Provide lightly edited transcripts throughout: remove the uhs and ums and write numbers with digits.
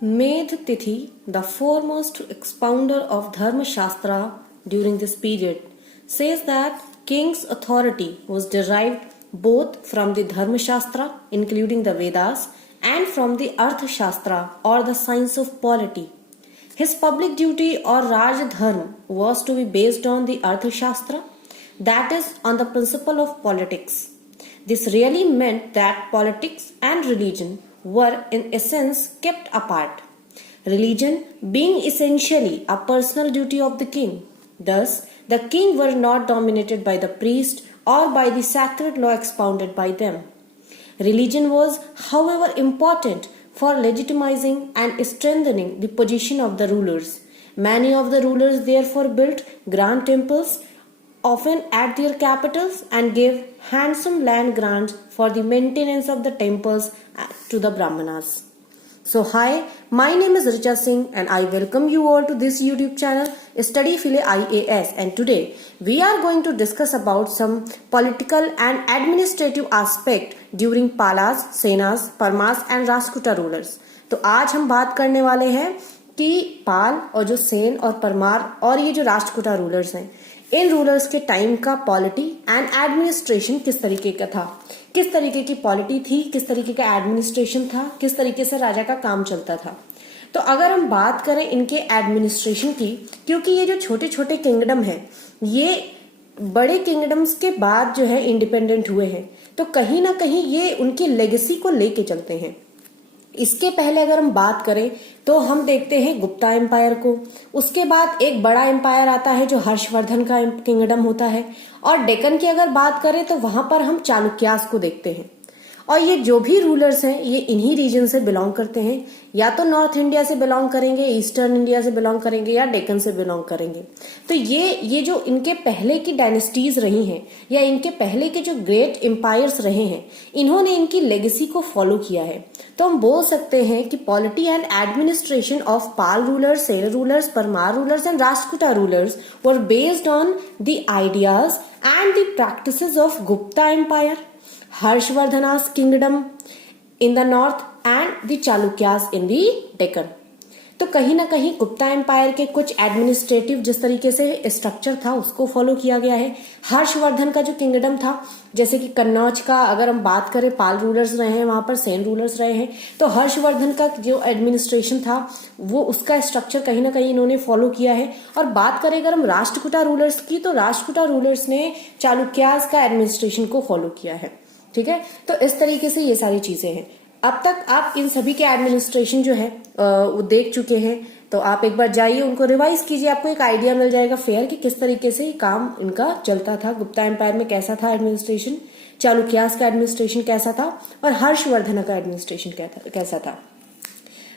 Medh Tithi, the foremost expounder of Dharma Shastra during this period, says that king's authority was derived both from the Dharma Shastra, including the Vedas, and from the Artha Shastra or the science of polity. His public duty or Raj Dharma was to be based on the Artha Shastra, that is, on the principle of politics. This really meant that politics and religion were in essence kept apart. Religion being essentially a personal duty of the king. Thus, the king were not dominated by the priest or by the sacred law expounded by them. Religion was, however, important for legitimizing and strengthening the position of the rulers. Many of the rulers therefore built grand temples, often at their capitals, and gave handsome land grants for the maintenance of the temples to the Brahmanas. So hi, my name is Richa Singh and I welcome you all to this YouTube channel Study Phile IAS, and today we are going to discuss about some political and administrative aspect during Palas, Senas, Parmas and Rashtrakuta rulers. तो आज हम बात करने वाले हैं कि पाल और जो सेन और परमार और ये जो राष्ट्रकूटा रूलर्स हैं, इन रूलर्स के टाइम का पॉलिटी एंड एडमिनिस्ट्रेशन किस तरीके का था, किस तरीके की पॉलिटी थी, किस तरीके का एडमिनिस्ट्रेशन था, किस तरीके से राजा का काम चलता था। तो अगर हम बात करें इनके एडमिनिस्ट्रेशन की, क्योंकि ये जो छोटे छोटे किंगडम हैं ये बड़े किंगडम्स के बाद जो है इंडिपेंडेंट हुए हैं, तो कहीं ना कहीं ये उनकी लेगेसी को लेके चलते हैं। इसके पहले अगर हम बात करें तो हम देखते हैं गुप्ता एम्पायर को, उसके बाद एक बड़ा एम्पायर आता है जो हर्षवर्धन का किंगडम होता है, और डेक्कन की अगर बात करें तो वहां पर हम चालुक्यास को देखते हैं। और ये जो भी रूलर्स हैं ये इन्हीं रीजन से बिलोंग करते हैं, या तो नॉर्थ इंडिया से बिलोंग करेंगे, ईस्टर्न इंडिया से बिलोंग करेंगे या डेक्कन से बिलोंग करेंगे। तो ये जो इनके पहले की डायनेस्टीज रही हैं या इनके पहले के जो ग्रेट एम्पायर्स रहे हैं, इन्होंने इनकी लेगेसी को फॉलो किया है। तो हम बोल सकते हैं कि polity and administration of Pal rulers, Sen rulers, Parmar rulers and Rashtrakuta rulers were based on the ideas and the practices of Gupta empire, Harshvardhana's kingdom in the north and the Chalukyas in the Deccan। तो कहीं ना कहीं गुप्ता एम्पायर के कुछ administrative जिस तरीके से structure था उसको फॉलो किया गया है। हर्षवर्धन का जो किंगडम था, जैसे कि कन्नौज का अगर हम बात करें, पाल रूलर्स रहे हैं वहां पर, सेन रूलर्स रहे हैं, तो हर्षवर्धन का जो एडमिनिस्ट्रेशन था वो उसका स्ट्रक्चर कहीं ना कहीं इन्होंने फॉलो किया है। और बात करें अगर हम राष्ट्रकूटा रूलर्स की, तो राष्ट्रकूटा रूलर्स ने चालुक्यास का एडमिनिस्ट्रेशन को फॉलो किया है। ठीक है, तो इस तरीके से ये सारी चीजें हैं। अब तक आप इन सभी के एडमिनिस्ट्रेशन जो है वो देख चुके हैं, तो आप एक बार जाइए उनको रिवाइज कीजिए, आपको एक आइडिया मिल जाएगा फेयर कि किस तरीके से काम इनका चलता था। गुप्ता एम्पायर में कैसा था एडमिनिस्ट्रेशन, चालुक्यास का एडमिनिस्ट्रेशन कैसा था, और हर्षवर्धन का एडमिनिस्ट्रेशन कैसा था।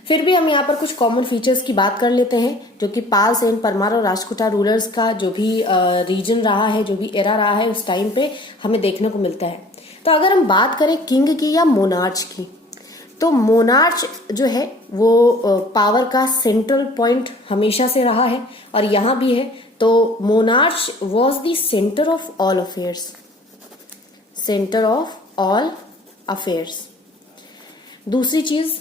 फिर भी हम यहाँ पर कुछ कॉमन फीचर्स की बात कर लेते हैं, जो कि पाल, सेन, परमार और राष्ट्रकूटा रूलर्स का जो भी रीजन रहा है, जो भी एरा रहा है, उस टाइम पे हमें देखने को मिलता है। तो अगर हम बात करें किंग की या मोनार्च की, तो मोनार्च जो है वो पावर का सेंट्रल पॉइंट हमेशा से रहा है और यहां भी है। तो monarch was the centre of all affairs, centre of all affairs. दूसरी चीज,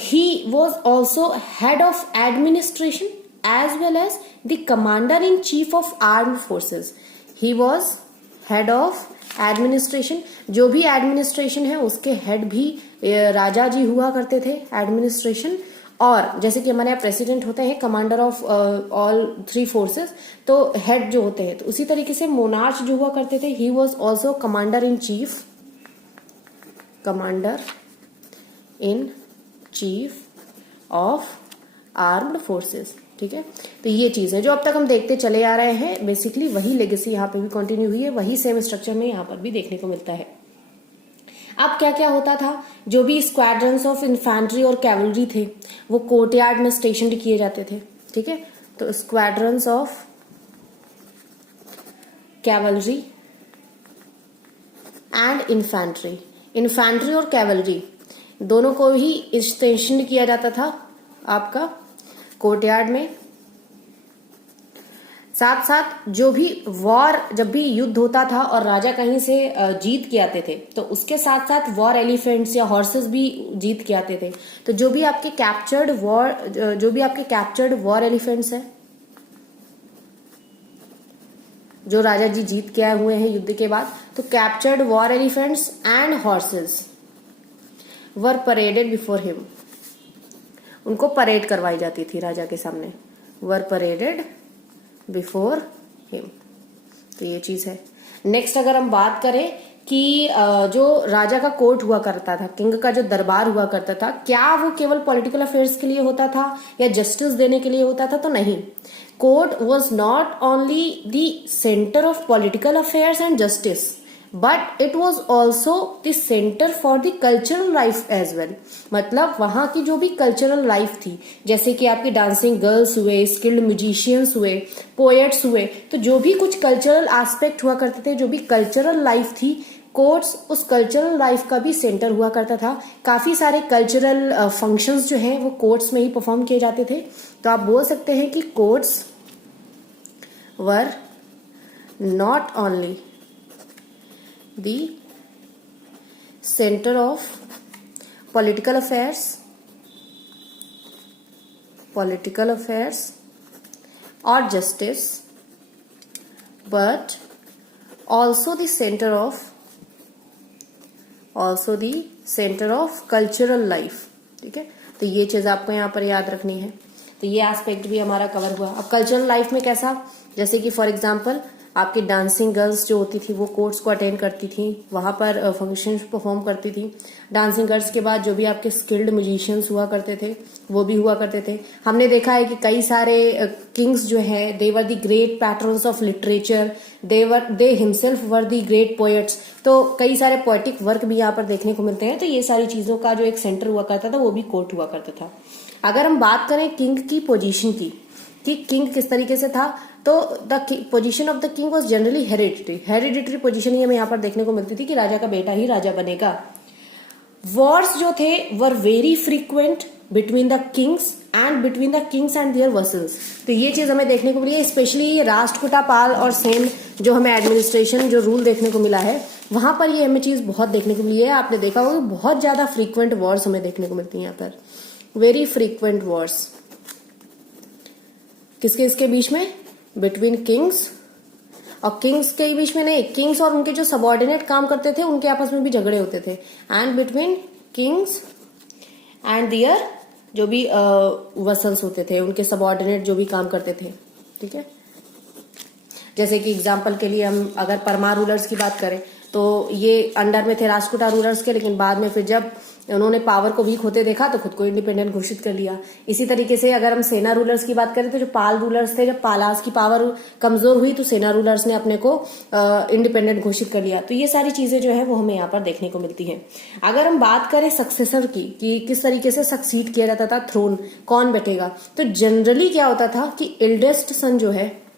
he was also head of administration as well as the commander in chief of armed forces। he was head of administration, जो भी administration है उसके head भी राजा जी हुआ करते थे एडमिनिस्ट्रेशन। और जैसे कि हमारे यहाँ प्रेसिडेंट होते हैं कमांडर ऑफ ऑल 3 फोर्सेस, तो हेड जो होते हैं, तो उसी तरीके से मोनार्च जो हुआ करते थे, he was also commander in chief, commander in chief of armed forces. ठीक है, तो ये चीज है जो अब तक हम देखते चले आ रहे हैं। बेसिकली वही लेगेसी यहाँ पे भी कंटिन्यू हुई है, वही सेम स्ट्रक्चर में यहाँ पर भी देखने को मिलता है। अब क्या क्या होता था, जो भी स्क्वाड्रंस ऑफ इन्फेंट्री और कैवलरी थे वो कोर्टयार्ड में स्टेशन किए जाते थे। ठीक है, तो squadrons of cavalry and infantry, infantry और कैवलरी दोनों को ही स्टेशन किया जाता था आपका कोर्टयार्ड में। साथ साथ जो भी वॉर, जब भी युद्ध होता था और राजा कहीं से जीत के आते थे तो उसके साथ साथ वॉर एलिफेंट्स या हॉर्सेस भी जीत के आते थे। तो जो भी आपके कैप्चर्ड वॉर एलिफेंट्स है, जो राजा जी जीत के आए हुए हैं युद्ध के बाद, तो captured war elephants and horses were paraded before him, उनको परेड करवाई जाती थी राजा के सामने, वर परेडेड बिफोर हिम। तो ये चीज है। नेक्स्ट अगर हम बात करें कि जो राजा का कोर्ट हुआ करता था, किंग का जो दरबार हुआ करता था, क्या वो केवल पॉलिटिकल अफेयर्स के लिए होता था या जस्टिस देने के लिए होता था? तो नहीं। Court was not only the centre of political affairs and justice, but it was also the centre for the cultural life as well. मतलब वहां की जो भी कल्चरल लाइफ थी, जैसे कि आपकी डांसिंग गर्ल्स हुए, स्किल्ड म्यूजिशियंस हुए, पोएट्स हुए, तो जो भी कुछ कल्चरल एस्पेक्ट हुआ करते थे, जो भी कल्चरल लाइफ थी, कोर्ट्स उस कल्चरल लाइफ का भी सेंटर हुआ करता था। काफी सारे कल्चरल फंक्शंस जो हैं वो कोर्ट्स में ही परफॉर्म किए जाते थे। तो आप बोल सकते हैं कि courts were not only the center of political affairs or justice, but also the center of cultural life। ठीक है, तो ये चीज आपको यहाँ पर याद रखनी है। तो ये एस्पेक्ट भी हमारा कवर हुआ। अब कल्चरल लाइफ में कैसा, जैसे कि फॉर एग्जाम्पल आपकी डांसिंग गर्ल्स जो होती थी वो कोर्ट्स को अटेंड करती थी, वहां पर फंक्शंस परफॉर्म करती थी। डांसिंग गर्ल्स के बाद जो भी आपके स्किल्ड म्यूजिशियंस हुआ करते थे वो भी हुआ करते थे। हमने देखा है कि कई सारे किंग्स जो है they were the great patrons of literature, they himself were the great poets. तो कई सारे पोएटिक वर्क भी यहाँ पर देखने को मिलते हैं। तो ये सारी चीजों का जो एक सेंटर हुआ करता था वो भी कोर्ट हुआ करता था। अगर हम बात करें किंग की पोजीशन की, कि किंग किस तरीके से था, तो the position of the king was generally hereditary position ही हमें यहाँ पर देखने को मिलती थी कि राजा का बेटा ही राजा बनेगा। वॉर्स जो थे were very frequent between the kings and their vassals. तो ये चीज हमें देखने को मिली है, स्पेशली राष्ट्रकूटा पाल और सेन जो हमें एडमिनिस्ट्रेशन जो रूल देखने को मिला है वहां पर ये हमें चीज बहुत देखने को मिली है। आपने देखा होगा बहुत ज्यादा फ्रीक्वेंट वॉर्स हमें देखने को मिलती है यहाँ पर, वेरी फ्रीक्वेंट वॉर्स। किसके इसके बीच में? बिटवीन किंग्स, और किंग्स के बीच में नहीं, किंग्स और उनके जो सबऑर्डिनेट काम करते थे उनके आपस में भी झगड़े होते थे। एंड बिटवीन किंग्स एंड दियर जो भी वसल्स होते थे, उनके सबऑर्डिनेट जो भी काम करते थे। ठीक है, जैसे कि एग्जांपल के लिए हम अगर परमार रूलर्स की बात करें तो ये अंडर में थे राष्ट्रकूटा रूलर्स के, लेकिन बाद में फिर जब उन्होंने पावर को वीक होते देखा तो खुद को इंडिपेंडेंट घोषित कर लिया। इसी तरीके से अगर हम सेना रूलर्स की बात करें तो जो पाल रूलर्स थे, जब पालास की पावर कमजोर हुई तो सेना रूलर्स ने अपने को इंडिपेंडेंट घोषित कर लिया। तो ये सारी चीजें जो है वो हमें यहाँ पर देखने को मिलती हैं। अगर हम बात करें सक्सेसर की, कि किस तरीके से सक्सीड किया जाता था, थ्रोन कौन बैठेगा, तो जनरली क्या होता था कि एल्डेस्ट सन जो है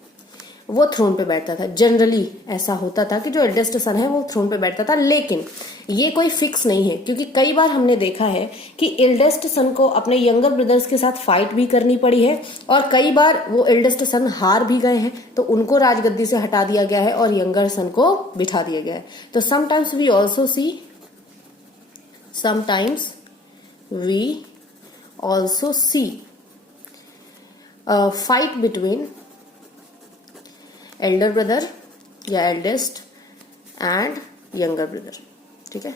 वो थ्रोन पे बैठता था। जनरली ऐसा होता था कि जो एल्डेस्ट सन है वो थ्रोन पे बैठता था, लेकिन ये कोई फिक्स नहीं है, क्योंकि कई बार हमने देखा है कि एल्डेस्ट सन को अपने यंगर ब्रदर्स के साथ फाइट भी करनी पड़ी है, और कई बार वो एल्डेस्ट सन हार भी गए हैं तो उनको राजगद्दी से हटा दिया गया है और यंगर सन को बिठा दिया गया है। तो sometimes we also see fight between elder brother या एल्डेस्ट एंड यंगर ब्रदर। ठीक है,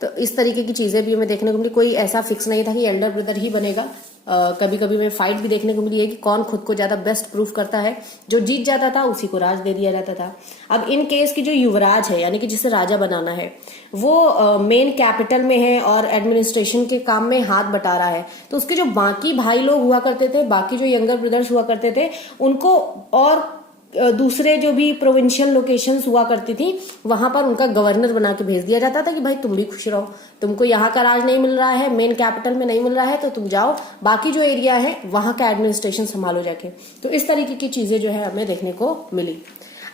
तो इस तरीके की चीजें भी हमें देखने को मिली। कोई ऐसा फिक्स नहीं था कि एल्डर ब्रदर ही बनेगा। कभी कभी हमें फाइट भी देखने को मिली है कि कौन खुद को ज्यादा बेस्ट प्रूफ करता है, जो जीत जाता था उसी को राज दे दिया जाता था। अब इन केस की जो युवराज है, यानी कि जिसे राजा बनाना है, वो मेन कैपिटल में है और एडमिनिस्ट्रेशन के काम में हाथ बटा रहा है, तो उसके जो बाकी भाई लोग हुआ करते थे, बाकी जो यंगर ब्रदर्स हुआ करते थे, उनको और दूसरे जो भी प्रोविंशियल लोकेशंस हुआ करती थी वहां पर उनका गवर्नर बना के भेज दिया जाता था कि भाई तुम भी खुश रहो, तुमको यहाँ का राज नहीं मिल रहा है, मेन कैपिटल में नहीं मिल रहा है, तो तुम जाओ बाकी जो एरिया है वहां का एडमिनिस्ट्रेशन संभालो जाके। तो इस तरीके की चीजें जो है हमें देखने को मिली।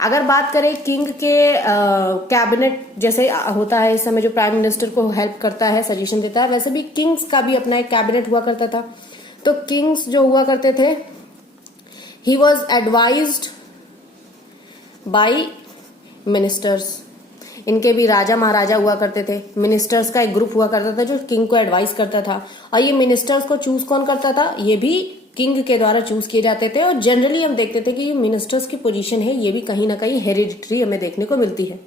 अगर बात करें किंग के कैबिनेट जैसे होता है इस समय, जो प्राइम मिनिस्टर को हेल्प करता है, सजेशन देता है, वैसे भी किंग्स का भी अपना एक कैबिनेट हुआ करता था। तो किंग्स जो हुआ करते थे, he was advised by ministers. इनके भी राजा महाराजा हुआ करते थे, मिनिस्टर्स का एक ग्रुप हुआ करता था जो किंग को एडवाइस करता था, और ये मिनिस्टर्स को चूज कौन करता था, ये भी किंग के द्वारा चूज किए जाते थे। और जनरली हम देखते थे कि ये मिनिस्टर्स की पोजीशन है ये भी कहीं ना कहीं हेरिडिटरी हमें देखने को मिलती है।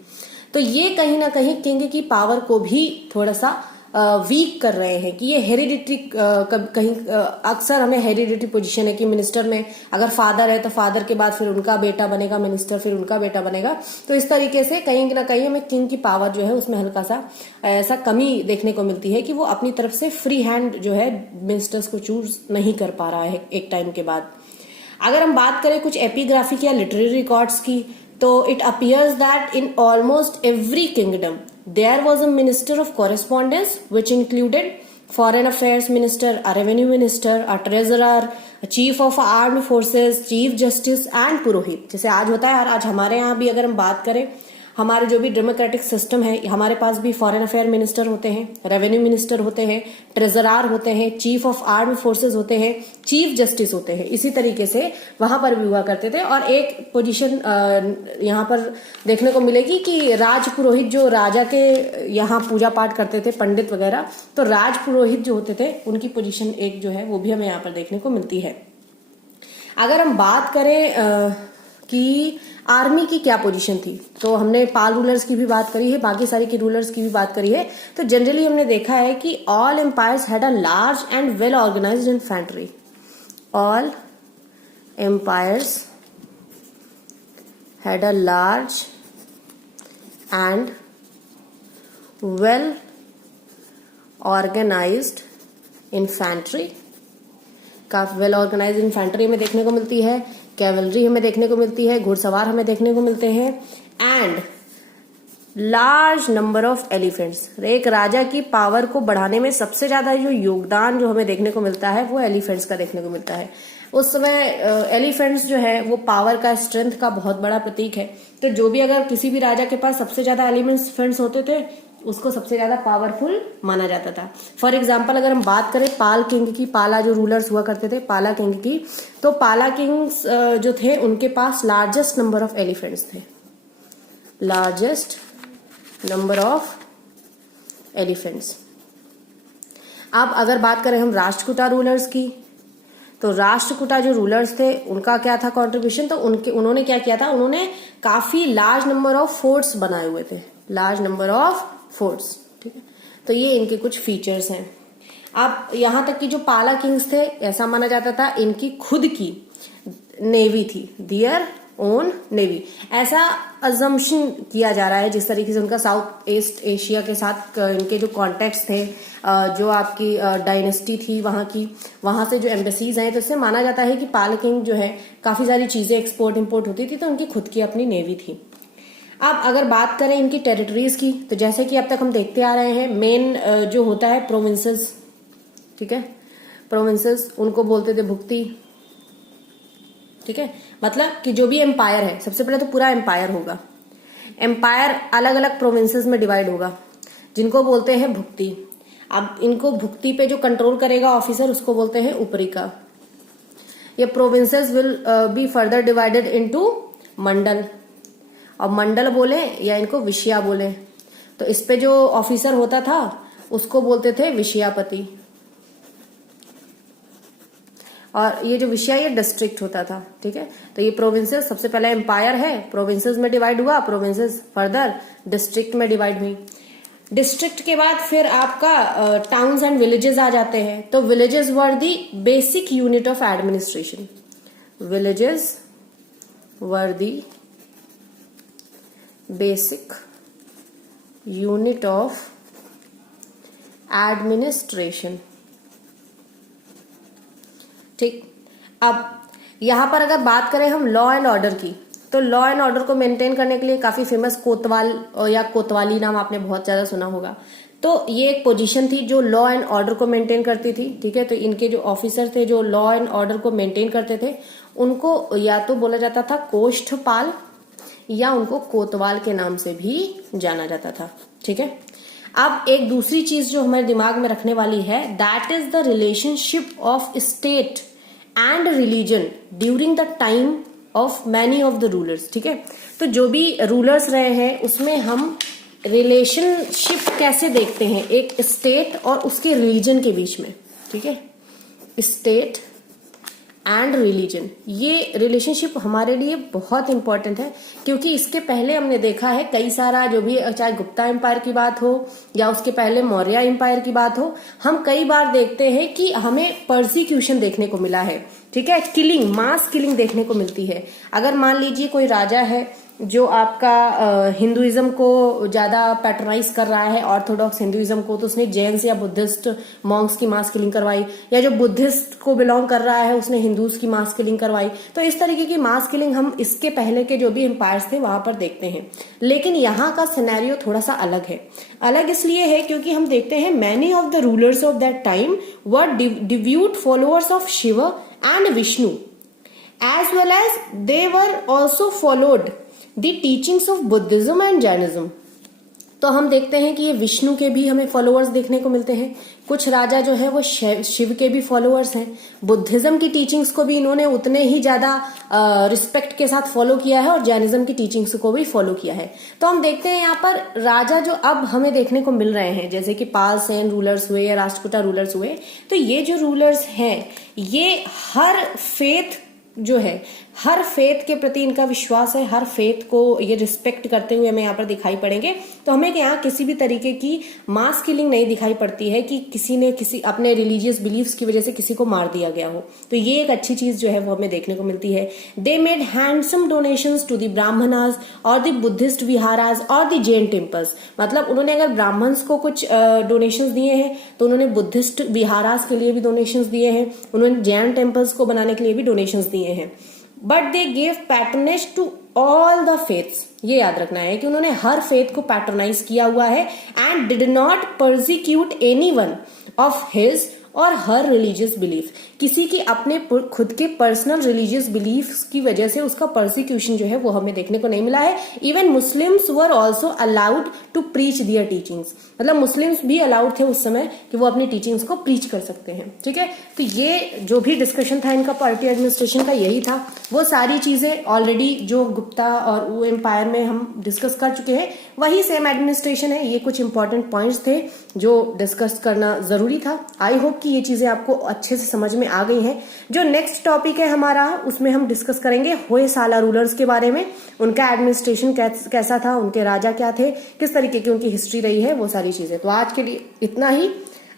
तो ये कहीं ना कहीं किंग की पावर को भी थोड़ा सा वीक कर रहे हैं कि ये हेरिडिटरी कहीं अक्सर हमें हेरिडिटरी पोजीशन है कि मिनिस्टर में अगर फादर है तो फादर के बाद फिर उनका बेटा बनेगा मिनिस्टर, फिर उनका बेटा बनेगा। तो इस तरीके से कहीं ना कहीं हमें किंग की पावर जो है उसमें हल्का सा ऐसा कमी देखने को मिलती है कि वो अपनी तरफ से फ्री हैंड जो है मिनिस्टर्स को चूज नहीं कर पा रहा है एक टाइम के बाद। अगर हम बात करें कुछ एपिग्राफिक या लिटरेरी रिकॉर्ड्स की, तो it appears that in almost every kingdom there was a minister of correspondence which included foreign affairs minister, a revenue minister, a treasurer, a chief of armed forces, chief justice and पुरोहित। जैसे आज होता है, और आज हमारे यहाँ भी अगर हम बात करें, हमारे जो भी डेमोक्रेटिक सिस्टम है हमारे पास भी फॉरेन अफेयर मिनिस्टर होते हैं, रेवेन्यू मिनिस्टर होते हैं, ट्रेजरार होते हैं, चीफ ऑफ आर्म्ड फोर्सेस होते हैं, चीफ जस्टिस होते हैं। इसी तरीके से वहां पर भी हुआ करते थे। और एक पोजीशन यहाँ पर देखने को मिलेगी कि राज पुरोहित, जो राजा के यहाँ पूजा पाठ करते थे, पंडित वगैरह, तो राज पुरोहित जो होते थे उनकी पोजीशन एक जो है वो भी हमें यहाँ पर देखने को मिलती है। अगर हम बात करें कि आर्मी की क्या पोजीशन थी, तो हमने पाल रूलर्स की भी बात करी है, बाकी सारी की रूलर्स की भी बात करी है। तो जनरली हमने देखा है कि all empires had a large and well organized infantry. All empires had a large and well organized infantry. काफी वेल ऑर्गेनाइज्ड इन्फेंट्री हमें देखने को मिलती है, कैवलरी हमें देखने को मिलती है, घुड़सवार हमें देखने को मिलते हैं, and large number of elephants. एक राजा की पावर को बढ़ाने में सबसे ज्यादा जो योगदान जो हमें देखने को मिलता है वो एलिफेंट्स का देखने को मिलता है। उस समय एलिफेंट्स जो है वो पावर का, स्ट्रेंथ का बहुत बड़ा प्रतीक है। तो जो भी अगर किसी भी राजा के पास सबसे ज्यादा एलिफेंट्स होते थे उसको सबसे ज्यादा पावरफुल माना जाता था। फॉर एग्जाम्पल अगर हम बात करें पाल किंग की, पाला जो रूलर्स हुआ करते थे पाला किंग की, तो पाला किंग्स जो थे उनके पास लार्जेस्ट नंबर ऑफ एलिफेंट्स थे, लार्जेस्ट नंबर ऑफ एलिफेंट्स। अब अगर बात करें हम राष्ट्रकूटा रूलर्स की, तो राष्ट्रकूटा जो रूलर्स थे उनका क्या था कंट्रीब्यूशन, तो उन्होंने क्या किया था, उन्होंने काफी लार्ज नंबर ऑफ फोर्ट्स बनाए हुए थे, लार्ज नंबर ऑफ फोर्ट्स। ठीक है, तो ये इनके कुछ फीचर्स हैं। अब यहां तक कि जो पाला किंग्स थे ऐसा माना जाता था इनकी खुद की नेवी थी, दियर ओन नेवी, ऐसा अजम्पशन किया जा रहा है। जिस तरीके से उनका साउथ ईस्ट एशिया के साथ इनके जो कॉन्टेक्ट्स थे, जो आपकी डायनेस्टी थी वहां की, वहां से जो एम्बेसीज हैं, तो इससे माना जाता है कि पाला किंग जो है काफी सारी चीजें एक्सपोर्ट इंपोर्ट होती थी, तो उनकी खुद की अपनी नेवी थी। अब अगर बात करें इनकी टेरिटरीज की, तो जैसे कि अब तक हम देखते आ रहे हैं मेन जो होता है प्रोविंसेस, ठीक है, प्रोविंसेस उनको बोलते थे भुक्ति। ठीक है, मतलब कि जो भी एम्पायर है, सबसे पहले तो पूरा एम्पायर होगा, एम्पायर अलग अलग प्रोविंसेस में डिवाइड होगा जिनको बोलते हैं भुक्ति। अब इनको भुक्ति पे जो कंट्रोल करेगा ऑफिसर उसको बोलते हैं उपरिका। ये provinces will be further divided into mandal, और मंडल बोले या इनको विषया बोले, तो इस पे जो ऑफिसर होता था उसको बोलते थे विषयापति। और ये जो विषया ये डिस्ट्रिक्ट होता था। ठीक है, तो ये प्रोविंसेस, सबसे पहले एम्पायर है, प्रोविंसेस में डिवाइड हुआ, प्रोविंसेस फर्दर डिस्ट्रिक्ट में डिवाइड हुई। डिस्ट्रिक्ट के बाद फिर आपका टाउन्स एंड विलेजेस आ जाते हैं। तो villages were the basic unit of administration, villages were the basic unit of administration. ठीक, अब यहां पर अगर बात करें हम लॉ एंड ऑर्डर की, तो लॉ एंड ऑर्डर को मेंटेन करने के लिए काफी फेमस कोतवाल या कोतवाली नाम आपने बहुत ज्यादा सुना होगा। तो ये एक पोजीशन थी जो लॉ एंड ऑर्डर को मेंटेन करती थी। ठीक है, तो इनके जो ऑफिसर थे जो लॉ एंड ऑर्डर को मेंटेन करते थे उनको या तो बोला जाता था कोष्ठपाल या उनको कोतवाल के नाम से भी जाना जाता था। ठीक है, अब एक दूसरी चीज जो हमारे दिमाग में रखने वाली है, that is the relationship of state and religion during the time of many of the rulers. ठीक है, तो जो भी रूलर्स रहे हैं उसमें हम रिलेशनशिप कैसे देखते हैं एक स्टेट और उसके रिलीजन के बीच में। ठीक है, स्टेट एंड रिलीजन, ये रिलेशनशिप हमारे लिए बहुत इंपॉर्टेंट है, क्योंकि इसके पहले हमने देखा है कई सारा जो भी, चाहे गुप्ता एम्पायर की बात हो या उसके पहले मौर्य एम्पायर की बात हो, हम कई बार देखते हैं कि हमें पर्सिक्यूशन देखने को मिला है। ठीक है, किलिंग, मास किलिंग देखने को मिलती है। अगर मान लीजिए कोई राजा है जो आपका हिंदुइज्म को ज्यादा पैट्रोनाइज कर रहा है, ऑर्थोडॉक्स हिंदुइज्म को, तो उसने जैन्स या बुद्धिस्ट मॉन्क्स की मास किलिंग करवाई, या जो बुद्धिस्ट को बिलोंग कर रहा है उसने हिंदूज की मास किलिंग करवाई। तो इस तरीके की मास किलिंग हम इसके पहले के जो भी एम्पायर्स थे वहां पर देखते हैं। लेकिन यहाँ का सिनेरियो थोड़ा सा अलग है। अलग इसलिए है क्योंकि हम देखते हैं many of the rulers of that time were devout followers of Shiva and Vishnu, as well as they were also followed the teachings of Buddhism and Jainism। तो हम देखते हैं कि ये विष्णु के भी हमें फॉलोअर्स देखने को मिलते हैं। कुछ राजा जो है वो शिव के भी फॉलोअर्स हैं। बुद्धिज्म की टीचिंग्स को भी इन्होंने उतने ही ज्यादा रिस्पेक्ट के साथ फॉलो किया है और जैनिज्म की टीचिंग्स को भी फॉलो किया है। तो हम देखते हैं यहाँ पर राजा जो अब हमें देखने को मिल रहे हैं, जैसे कि पाल सेन रूलर्स हुए या राष्ट्रकूटा रूलर्स हुए, तो ये जो रूलर्स हैं ये हर फेथ जो है, हर फेथ के प्रति इनका विश्वास है, हर फेथ को ये रिस्पेक्ट करते हुए हमें यहाँ पर दिखाई पड़ेंगे। तो हमें यहाँ किसी भी तरीके की मास किलिंग नहीं दिखाई पड़ती है कि किसी ने किसी अपने रिलीजियस बिलीफ्स की वजह से किसी को मार दिया गया हो। तो ये एक अच्छी चीज जो है वो हमें देखने को मिलती है। They made handsome donations to the Brahmanas और द बुद्धिस्ट विहारास और द जैन टेम्पल्स। मतलब उन्होंने अगर ब्राह्मण्स को कुछ डोनेशंस दिए हैं तो उन्होंने बुद्धिस्ट विहारास के लिए भी डोनेशंस दिए हैं, उन्होंने जैन टेम्पल्स को बनाने के लिए भी डोनेशंस दिए हैं। But they gave patronage to all the faiths. ये याद रखना है कि उन्होंने हर फेथ को पैटर्नाइज किया हुआ है। And did not persecute anyone of his और हर रिलीजियस बिलीफ। किसी की अपने खुद के पर्सनल रिलीजियस बिलीफ्स की वजह से उसका परसिक्यूशन जो है वो हमें देखने को नहीं मिला है। Even Muslims were also allowed to preach their teachings. मतलब मुस्लिम्स भी अलाउड थे उस समय कि वो अपनी टीचिंग्स को प्रीच कर सकते हैं। ठीक है, तो ये जो भी डिस्कशन था इनका पार्टी एडमिनिस्ट्रेशन का यही था। वो सारी चीजें ऑलरेडी जो गुप्ता और वो एम्पायर में हम डिस्कस कर चुके हैं, वही सेम एडमिनिस्ट्रेशन है। ये कुछ इंपॉर्टेंट पॉइंट्स थे जो डिस्कस करना जरूरी था। आई होप कि ये चीजें आपको अच्छे से समझ में आ गई हैं। जो नेक्स्ट टॉपिक है हमारा, उसमें हम डिस्कस करेंगे होयसाला रूलर्स के बारे में, उनका एडमिनिस्ट्रेशन कैसा था, उनके राजा क्या थे, किस तरीके की उनकी हिस्ट्री रही है, वो सारी चीजें। तो आज के लिए इतना ही।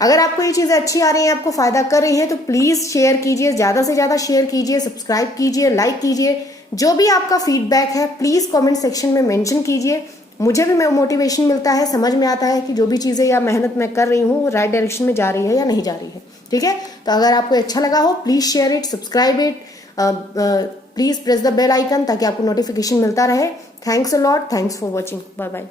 अगर आपको ये चीजें अच्छी आ रही हैं, आपको फायदा कर रही हैं, तो प्लीज शेयर कीजिए, ज्यादा से ज्यादा शेयर कीजिए, सब्सक्राइब कीजिए, लाइक कीजिए। जो भी आपका फीडबैक है प्लीज कमेंट सेक्शन में मेंशन कीजिए। मुझे भी मोटिवेशन मिलता है, समझ में आता है कि जो भी चीजें या मेहनत मैं कर रही हूँ वो राइट डायरेक्शन में जा रही है या नहीं जा रही है। ठीक है, तो अगर आपको अच्छा लगा हो please share it, subscribe it, please press the bell icon ताकि आपको नोटिफिकेशन मिलता रहे। Thanks a lot, thanks for watching, bye bye.